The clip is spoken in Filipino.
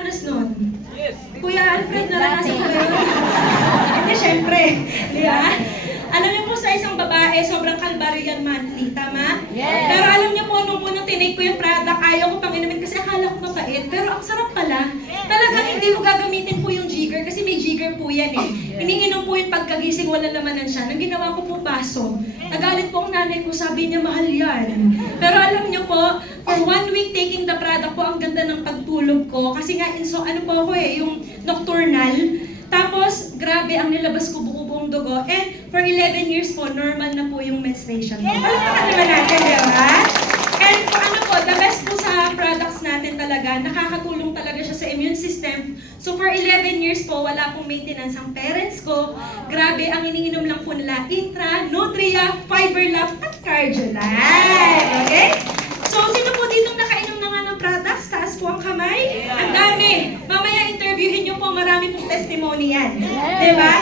nakakaranas nun? Kuya Alfred, naranasan ko rin. Hindi, syempre. Di ba? Alam niyo po sa isang babae, sobrang kalbaryo yan monthly, tama? Yes. Pero alam niyo po, nung unang tinake ko yung product, ayaw ko pang inumin kasi akala ko mapait. Pero ang sarap pala. Talagang hindi mo gagamitin po yung jigger kasi may jigger po yan eh. Iniinom po yung pagkagising, wala lamanan siya. Nang ginawa ko po baso, nagalit po ang nanay ko, sabi niya mahal yan. Pero alam niyo po, for 1 week taking the product po, ang ganda ng pagtulog ko. Kasi nga, ano po ako eh, yung nocturnal. Tapos, grabe, ang nilabas ko buong dugo. And for 11 years po, normal na po yung menstruation ko. Palakpakan naman natin, di ba? And kung ano po, the best po sa products natin talaga, nakakatulong talaga siya sa immune system. So for 11 years po, wala pong maintenance ang parents ko. Grabe, ang iniinom lang po nila, Intra, Nutria, Fiberlab, at Cardiolite. Okay? So, sino po ditong nakainom na nga ng products? Taas po ang kamay. Ang dami. Mamaya interviewin niyo po, marami pong testimony yan. Diba?